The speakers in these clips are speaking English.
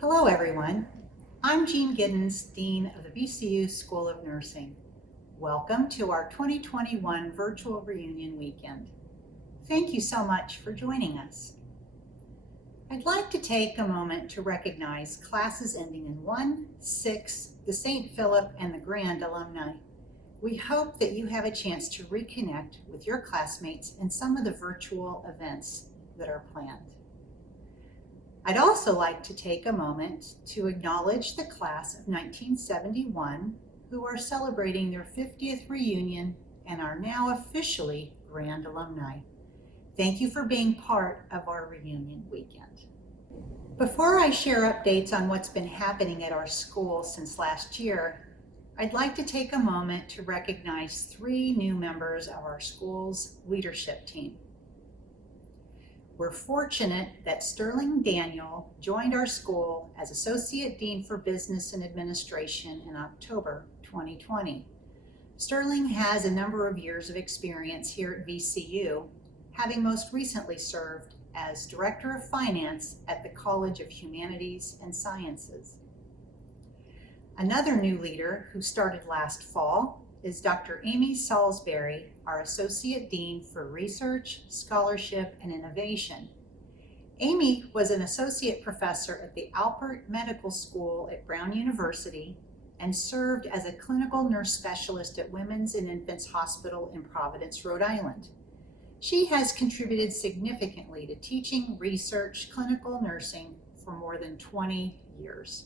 Hello everyone, I'm Jean Giddens, Dean of the VCU School of Nursing. Welcome to our 2021 Virtual Reunion Weekend. Thank you so much for joining us. I'd like to take a moment to recognize classes ending in 1, 6, the St. Philip, and the Grand alumni. We hope that you have a chance to reconnect with your classmates in some of the virtual events that are planned. I'd also like to take a moment to acknowledge the class of 1971 who are celebrating their 50th reunion and are now officially Grand alumni. Thank you for being part of our reunion weekend. Before I share updates on what's been happening at our school since last year, I'd like to take a moment to recognize 3 new members of our school's leadership team. We're fortunate that Sterling Daniel joined our school as Associate Dean for Business and Administration in October 2020. Sterling has a number of years of experience here at VCU, having most recently served as Director of Finance at the College of Humanities and Sciences. Another new leader who started last fall is Dr. Amy Salisbury, our Associate Dean for Research, Scholarship, and Innovation. Amy was an Associate Professor at the Alpert Medical School at Brown University and served as a Clinical Nurse Specialist at Women's and Infants Hospital in Providence, Rhode Island. She has contributed significantly to teaching, research, clinical nursing for more than 20 years.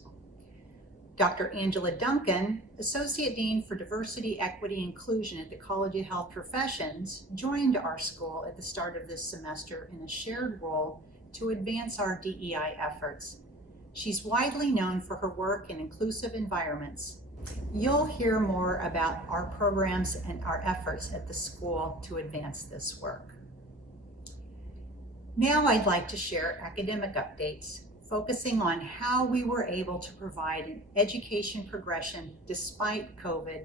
Dr. Angela Duncan, Associate Dean for Diversity, Equity, Inclusion at the College of Health Professions, joined our school at the start of this semester in a shared role to advance our DEI efforts. She's widely known for her work in inclusive environments. You'll hear more about our programs and our efforts at the school to advance this work. Now I'd like to share academic updates, focusing on how we were able to provide an education progression despite COVID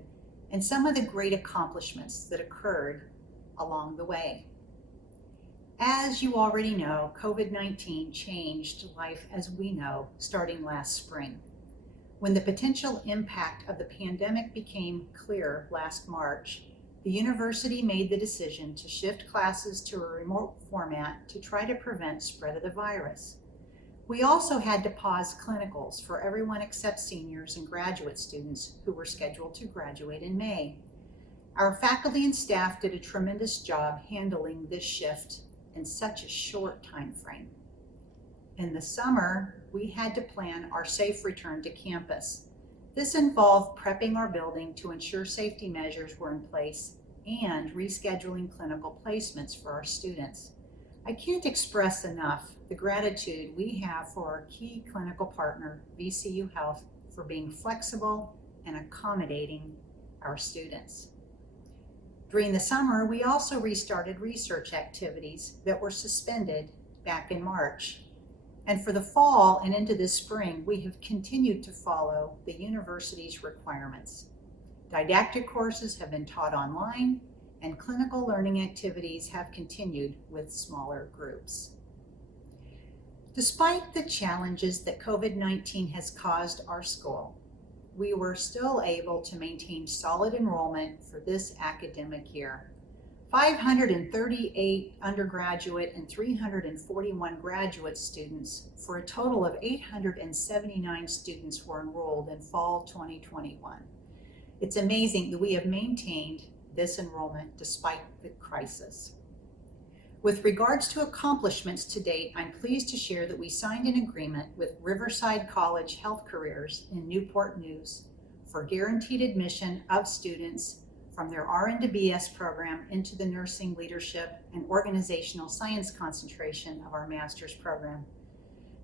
and some of the great accomplishments that occurred along the way. As you already know, COVID-19 changed life as we know starting last spring. When the potential impact of the pandemic became clear last March, the university made the decision to shift classes to a remote format to try to prevent spread of the virus. We also had to pause clinicals for everyone except seniors and graduate students who were scheduled to graduate in May. Our faculty and staff did a tremendous job handling this shift in such a short time frame. In the summer, we had to plan our safe return to campus. This involved prepping our building to ensure safety measures were in place and rescheduling clinical placements for our students. I can't express enough the gratitude we have for our key clinical partner, VCU Health, for being flexible and accommodating our students. During the summer, we also restarted research activities that were suspended back in March. And for the fall and into this spring, we have continued to follow the university's requirements. Didactic courses have been taught online, and clinical learning activities have continued with smaller groups. Despite the challenges that COVID-19 has caused our school, we were still able to maintain solid enrollment for this academic year. 538 undergraduate and 341 graduate students for a total of 879 students were enrolled in fall 2021. It's amazing that we have maintained this enrollment despite the crisis. With regards to accomplishments to date, I'm pleased to share that we signed an agreement with Riverside College Health Careers in Newport News for guaranteed admission of students from their RN to BS program into the nursing leadership and organizational science concentration of our master's program.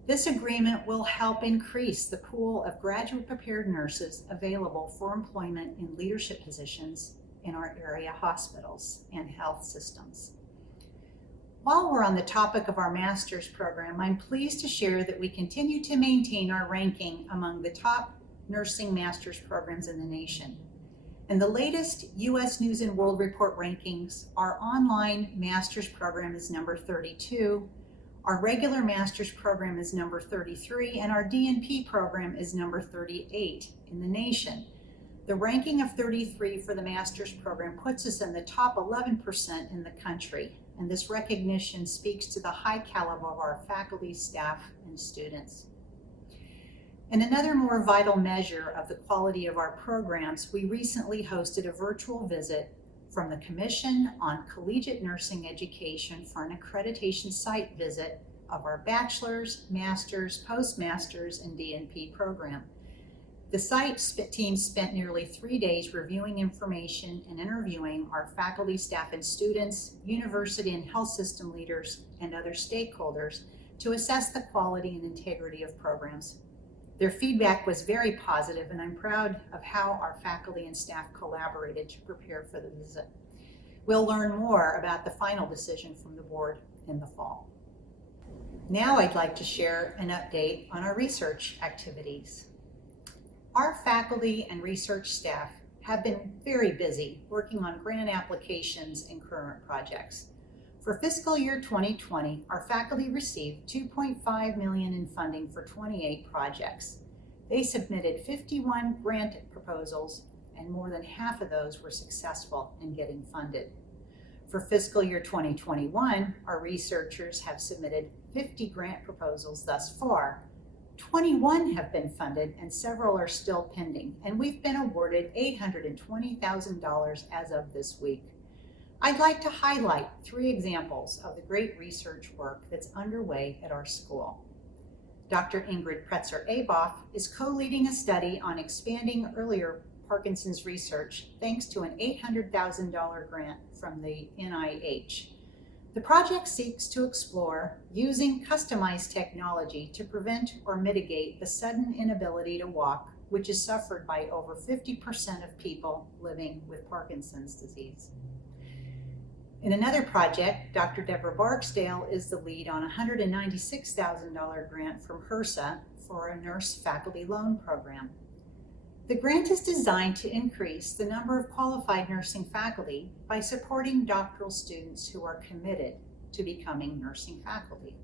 This agreement will help increase the pool of graduate prepared nurses available for employment in leadership positions in our area hospitals and health systems. While we're on the topic of our master's program, I'm pleased to share that we continue to maintain our ranking among the top nursing master's programs in the nation. In the latest U.S. News and World Report rankings, our online master's program is number 32, Our regular master's program is number 33, and our DNP program is number 38 in the nation. The ranking of 33 for the master's program puts us in the top 11% in the country, and this recognition speaks to the high caliber of our faculty, staff, and students. In another more vital measure of the quality of our programs, we recently hosted a virtual visit from the Commission on Collegiate Nursing Education for an accreditation site visit of our bachelor's, master's, postmaster's, and DNP program. The site team spent nearly 3 days reviewing information and interviewing our faculty, staff, and students, university and health system leaders, and other stakeholders to assess the quality and integrity of programs. Their feedback was very positive, and I'm proud of how our faculty and staff collaborated to prepare for the visit. We'll learn more about the final decision from the board in the fall. Now I'd like to share an update on our research activities. Our faculty and research staff have been very busy working on grant applications and current projects. For fiscal year 2020, our faculty received $2.5 million in funding for 28 projects. They submitted 51 grant proposals, and more than half of those were successful in getting funded. For fiscal year 2021, our researchers have submitted 50 grant proposals thus far. 21 have been funded and several are still pending, and we've been awarded $820,000 as of this week. I'd like to highlight 3 examples of the great research work that's underway at our school. Dr. Ingrid Pretzer-Aboff is co-leading a study on expanding earlier Parkinson's research thanks to an $800,000 grant from the NIH. The project seeks to explore using customized technology to prevent or mitigate the sudden inability to walk, which is suffered by over 50% of people living with Parkinson's disease. In another project, Dr. Deborah Barksdale is the lead on a $196,000 grant from HRSA for a nurse faculty loan program. The grant is designed to increase the number of qualified nursing faculty by supporting doctoral students who are committed to becoming nursing faculty.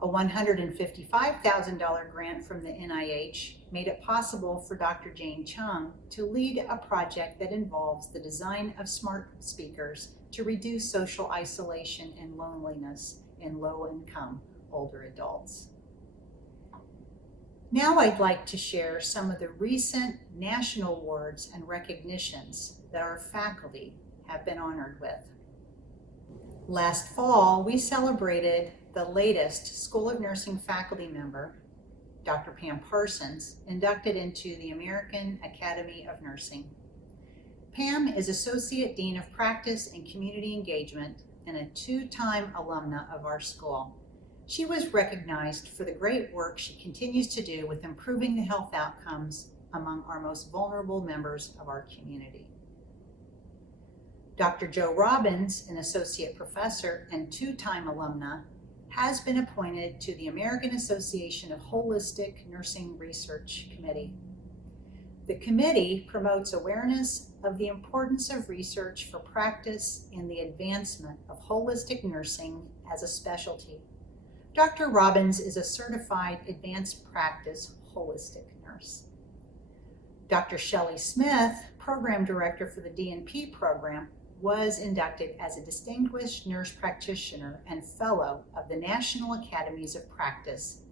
A $155,000 grant from the NIH made it possible for Dr. Jane Chung to lead a project that involves the design of smart speakers to reduce social isolation and loneliness in low-income older adults. Now I'd like to share some of the recent national awards and recognitions that our faculty have been honored with. Last fall, we celebrated the latest School of Nursing faculty member, Dr. Pam Parsons, inducted into the American Academy of Nursing. Pam is Associate Dean of Practice and Community Engagement and a 2-time alumna of our school. She was recognized for the great work she continues to do with improving the health outcomes among our most vulnerable members of our community. Dr. Joe Robbins, an Associate Professor and 2-time alumna, has been appointed to the American Association of Holistic Nursing Research Committee. The committee promotes awareness of the importance of research for practice in the advancement of holistic nursing as a specialty. Dr. Robbins is a certified advanced practice holistic nurse. Dr. Shelley Smith, Program Director for the DNP program, was inducted as a Distinguished Nurse Practitioner and Fellow of the National Academies of Practice,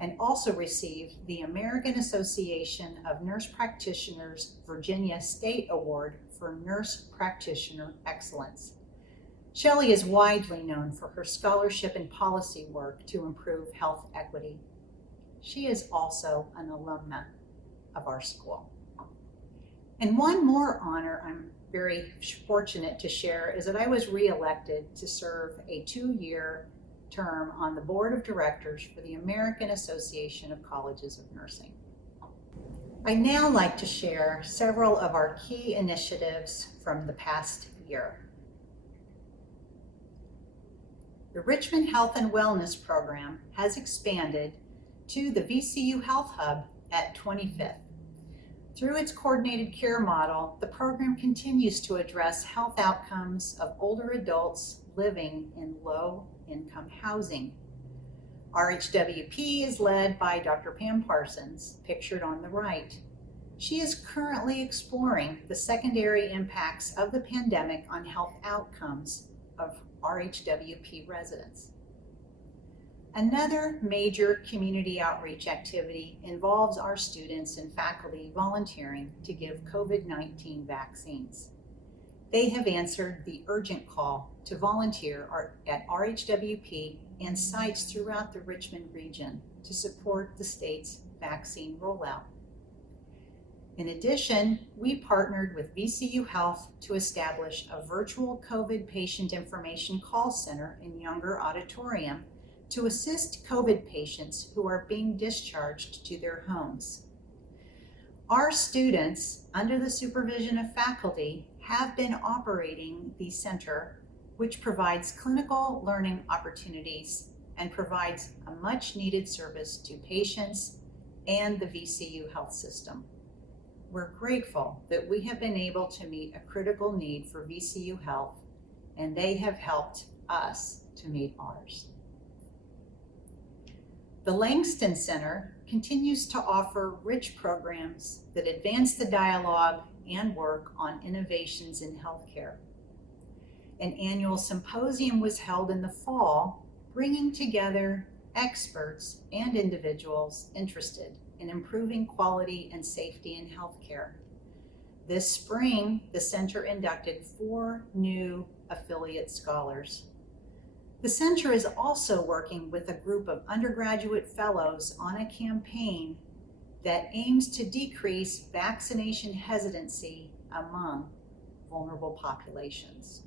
and also received the American Association of Nurse Practitioners Virginia State Award for Nurse Practitioner Excellence. Shelley is widely known for her scholarship and policy work to improve health equity. She is also an alumna of our school. And one more honor I'm very fortunate to share is that I was re-elected to serve a 2-year term on the board of directors for the American Association of Colleges of Nursing. I'd now like to share several of our key initiatives from the past year. The Richmond Health and Wellness Program has expanded to the VCU Health Hub at 25th. Through its coordinated care model, the program continues to address health outcomes of older adults living in low-income housing. RHWP is led by Dr. Pam Parsons, pictured on the right. She is currently exploring the secondary impacts of the pandemic on health outcomes of RHWP residents. Another major community outreach activity involves our students and faculty volunteering to give COVID-19 vaccines. They have answered the urgent call to volunteer at RHWP and sites throughout the Richmond region to support the state's vaccine rollout. In addition, we partnered with VCU Health to establish a virtual COVID patient information call center in Younger Auditorium to assist COVID patients who are being discharged to their homes. Our students, under the supervision of faculty, have been operating the center, which provides clinical learning opportunities and provides a much needed service to patients and the VCU health system. We're grateful that we have been able to meet a critical need for VCU Health, and they have helped us to meet ours. The Langston Center continues to offer rich programs that advance the dialogue and work on innovations in healthcare. An annual symposium was held in the fall, bringing together experts and individuals interested in improving quality and safety in healthcare. This spring, the center inducted 4 new affiliate scholars. The center is also working with a group of undergraduate fellows on a campaign that aims to decrease vaccination hesitancy among vulnerable populations.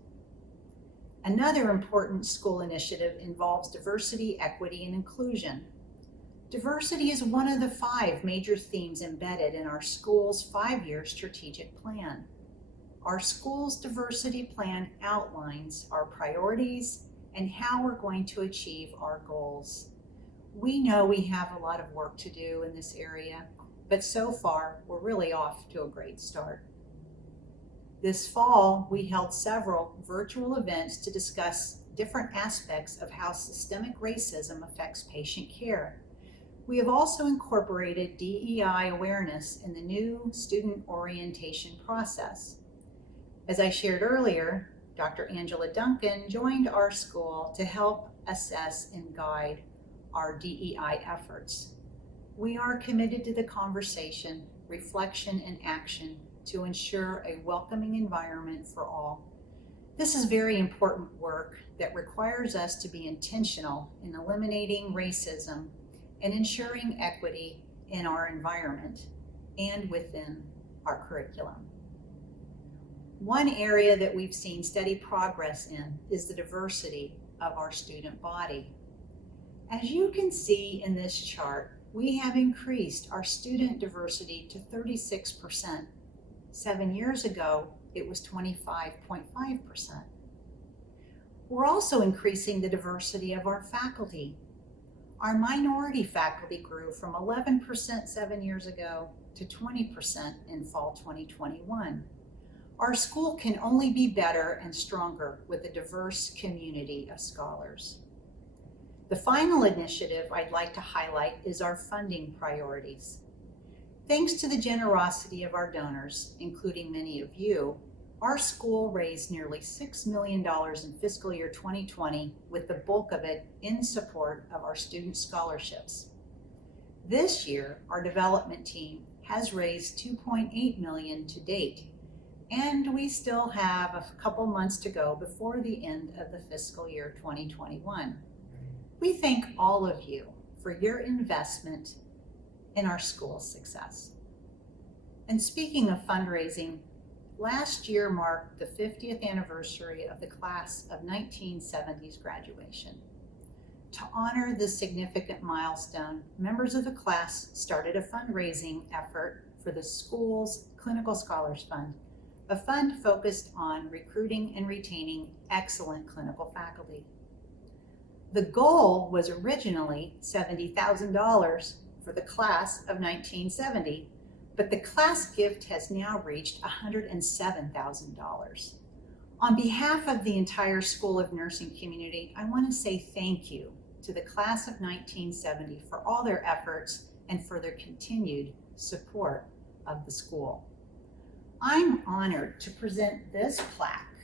Another important school initiative involves diversity, equity, and inclusion. Diversity is one of the 5 major themes embedded in our school's 5-year strategic plan. Our school's diversity plan outlines our priorities and how we're going to achieve our goals. We know we have a lot of work to do in this area, but so far we're really off to a great start. This fall, we held several virtual events to discuss different aspects of how systemic racism affects patient care. We have also incorporated DEI awareness in the new student orientation process. As I shared earlier, Dr. Angela Duncan joined our school to help assess and guide our DEI efforts. We are committed to the conversation, reflection, and action to ensure a welcoming environment for all. This is very important work that requires us to be intentional in eliminating racism and ensuring equity in our environment and within our curriculum. One area that we've seen steady progress in is the diversity of our student body. As you can see in this chart, we have increased our student diversity to 36%. 7 years ago, it was 25.5%. We're also increasing the diversity of our faculty. Our minority faculty grew from 11% 7 years ago to 20% in fall 2021. Our school can only be better and stronger with a diverse community of scholars. The final initiative I'd like to highlight is our funding priorities. Thanks to the generosity of our donors, including many of you, our school raised nearly $6 million in fiscal year 2020, with the bulk of it in support of our student scholarships. This year, our development team has raised $2.8 million to date, and we still have a couple months to go before the end of the fiscal year 2021. We thank all of you for your investment in our school's success. And speaking of fundraising, last year marked the 50th anniversary of the class of 1970's graduation. To honor this significant milestone, members of the class started a fundraising effort for the school's Clinical Scholars Fund, a fund focused on recruiting and retaining excellent clinical faculty. The goal was originally $70,000 for the class of 1970, but the class gift has now reached $107,000. On behalf of the entire School of Nursing community, I want to say thank you to the class of 1970 for all their efforts and for their continued support of the school. I'm honored to present this plaque,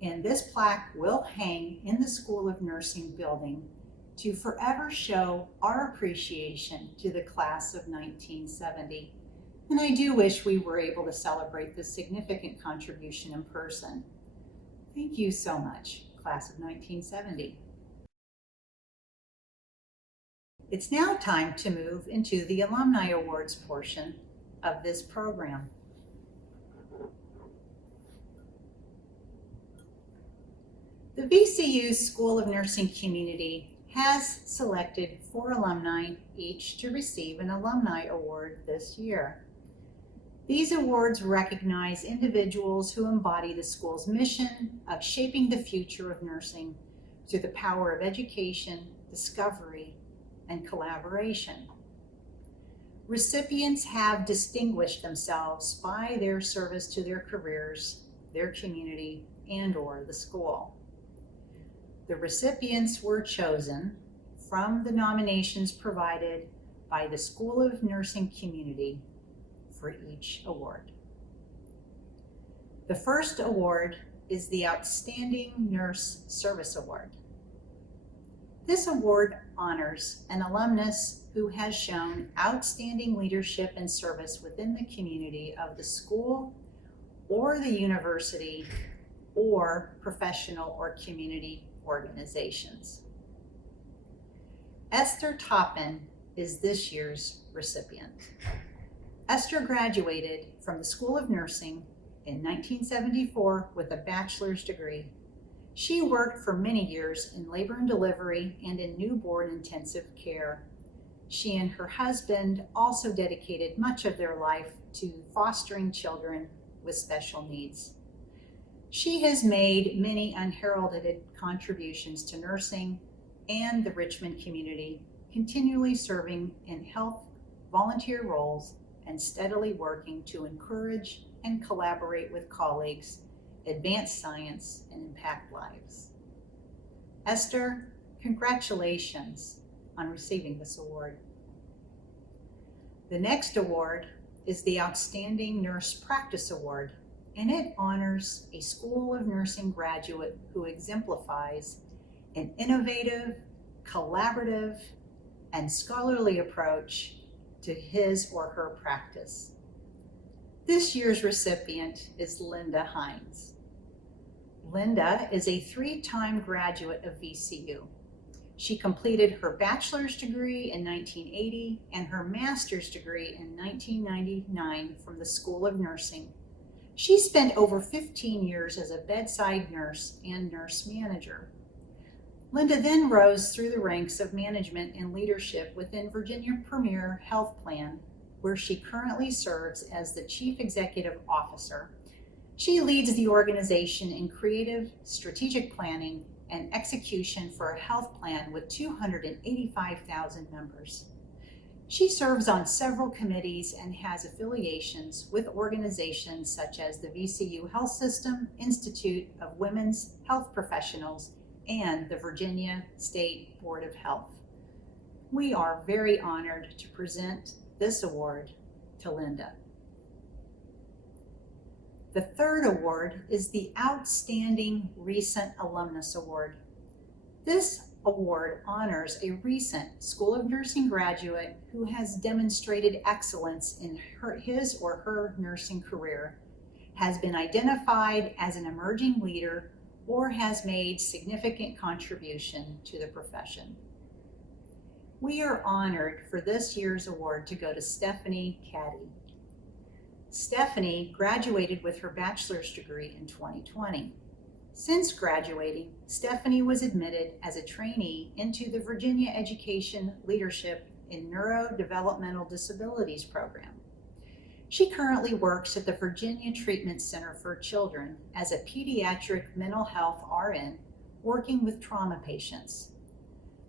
and this plaque will hang in the School of Nursing building to forever show our appreciation to the class of 1970. And I do wish we were able to celebrate this significant contribution in person. Thank you so much, class of 1970. It's now time to move into the Alumni Awards portion of this program. The VCU School of Nursing community has selected 4 alumni each to receive an Alumni Award this year. These awards recognize individuals who embody the school's mission of shaping the future of nursing through the power of education, discovery, and collaboration. Recipients have distinguished themselves by their service to their careers, their community, and/or the school. The recipients were chosen from the nominations provided by the School of Nursing community for each award. The first award is the Outstanding Nurse Service Award. This award honors an alumnus who has shown outstanding leadership and service within the community of the school or the university or professional or community organizations. Esther Toppin is this year's recipient. Esther graduated from the School of Nursing in 1974 with a bachelor's degree. She worked for many years in labor and delivery and in newborn intensive care. She and her husband also dedicated much of their life to fostering children with special needs. She has made many unheralded contributions to nursing and the Richmond community, continually serving in health volunteer roles and steadily working to encourage and collaborate with colleagues, advance science, and impact lives. Esther, congratulations on receiving this award. The next award is the Outstanding Nurse Practice Award, and it honors a School of Nursing graduate who exemplifies an innovative, collaborative, and scholarly approach to his or her practice. This year's recipient is Linda Hines. Linda is a 3-time graduate of VCU. She completed her bachelor's degree in 1980 and her master's degree in 1999 from the School of Nursing. She spent over 15 years as a bedside nurse and nurse manager. Linda then rose through the ranks of management and leadership within Virginia Premier Health Plan, where she currently serves as the Chief Executive Officer. She leads the organization in creative, strategic planning and execution for a health plan with 285,000 members. She serves on several committees and has affiliations with organizations such as the VCU Health System, Institute of Women's Health Professionals, and the Virginia State Board of Health. We are very honored to present this award to Linda. The third award is the Outstanding Recent Alumnus Award. This award honors a recent School of Nursing graduate who has demonstrated excellence in his or her nursing career, has been identified as an emerging leader, or has made significant contribution to the profession. We are honored for this year's award to go to Stephanie Caddy. Stephanie graduated with her bachelor's degree in 2020. Since graduating, Stephanie was admitted as a trainee into the Virginia Education Leadership in Neurodevelopmental Disabilities program. She currently works at the Virginia Treatment Center for Children as a pediatric mental health RN, working with trauma patients.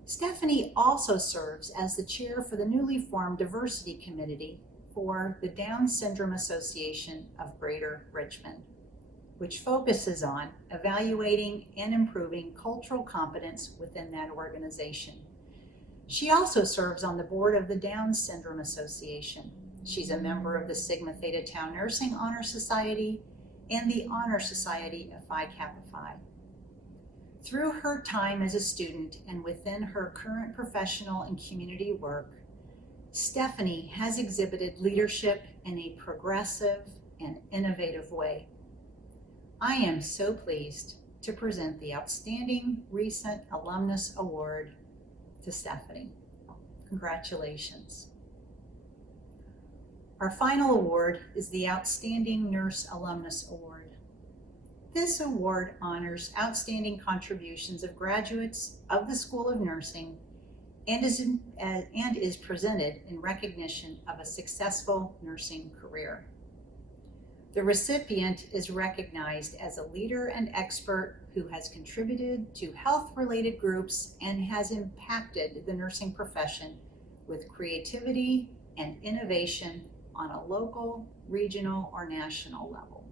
Stephanie also serves as the chair for the newly formed Diversity Committee for the Down Syndrome Association of Greater Richmond. which focuses on evaluating and improving cultural competence within that organization. She also serves on the board of the Down Syndrome Association. She's a member of the Sigma Theta Tau Nursing Honor Society and the Honor Society of Phi Kappa Phi. Through her time as a student and within her current professional and community work, Stephanie has exhibited leadership in a progressive and innovative way. I am so pleased to present the Outstanding Recent Alumnus Award to Stephanie. Congratulations. Our final award is the Outstanding Nurse Alumnus Award. This award honors outstanding contributions of graduates of the School of Nursing and is presented in recognition of a successful nursing career. The recipient is recognized as a leader and expert who has contributed to health-related groups and has impacted the nursing profession with creativity and innovation on a local, regional, or national level.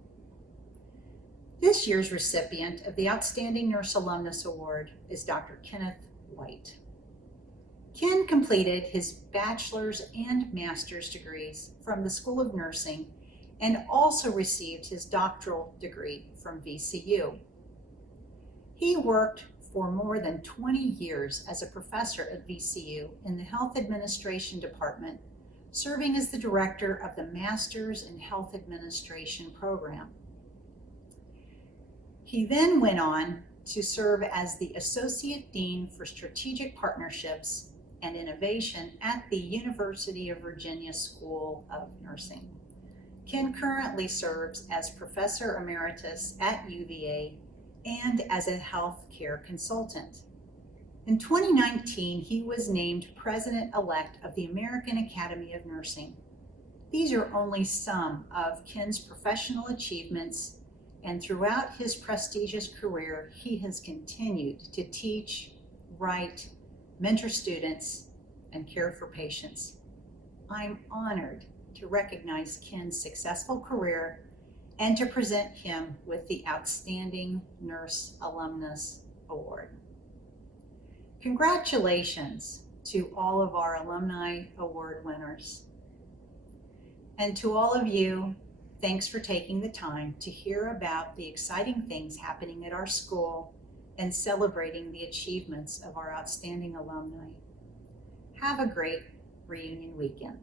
This year's recipient of the Outstanding Nurse Alumnus Award is Dr. Kenneth White. Ken completed his bachelor's and master's degrees from the School of Nursing and also received his doctoral degree from VCU. He worked for more than 20 years as a professor at VCU in the Health Administration Department, serving as the director of the Master's in Health Administration program. He then went on to serve as the Associate Dean for Strategic Partnerships and Innovation at the University of Virginia School of Nursing. Ken currently serves as Professor Emeritus at UVA and as a healthcare consultant. In 2019, he was named President-elect of the American Academy of Nursing. These are only some of Ken's professional achievements, and throughout his prestigious career, he has continued to teach, write, mentor students, and care for patients. I'm honored to recognize Ken's successful career and to present him with the Outstanding Nurse Alumnus Award. Congratulations to all of our Alumni Award winners. And to all of you, thanks for taking the time to hear about the exciting things happening at our school and celebrating the achievements of our outstanding alumni. Have a great reunion weekend.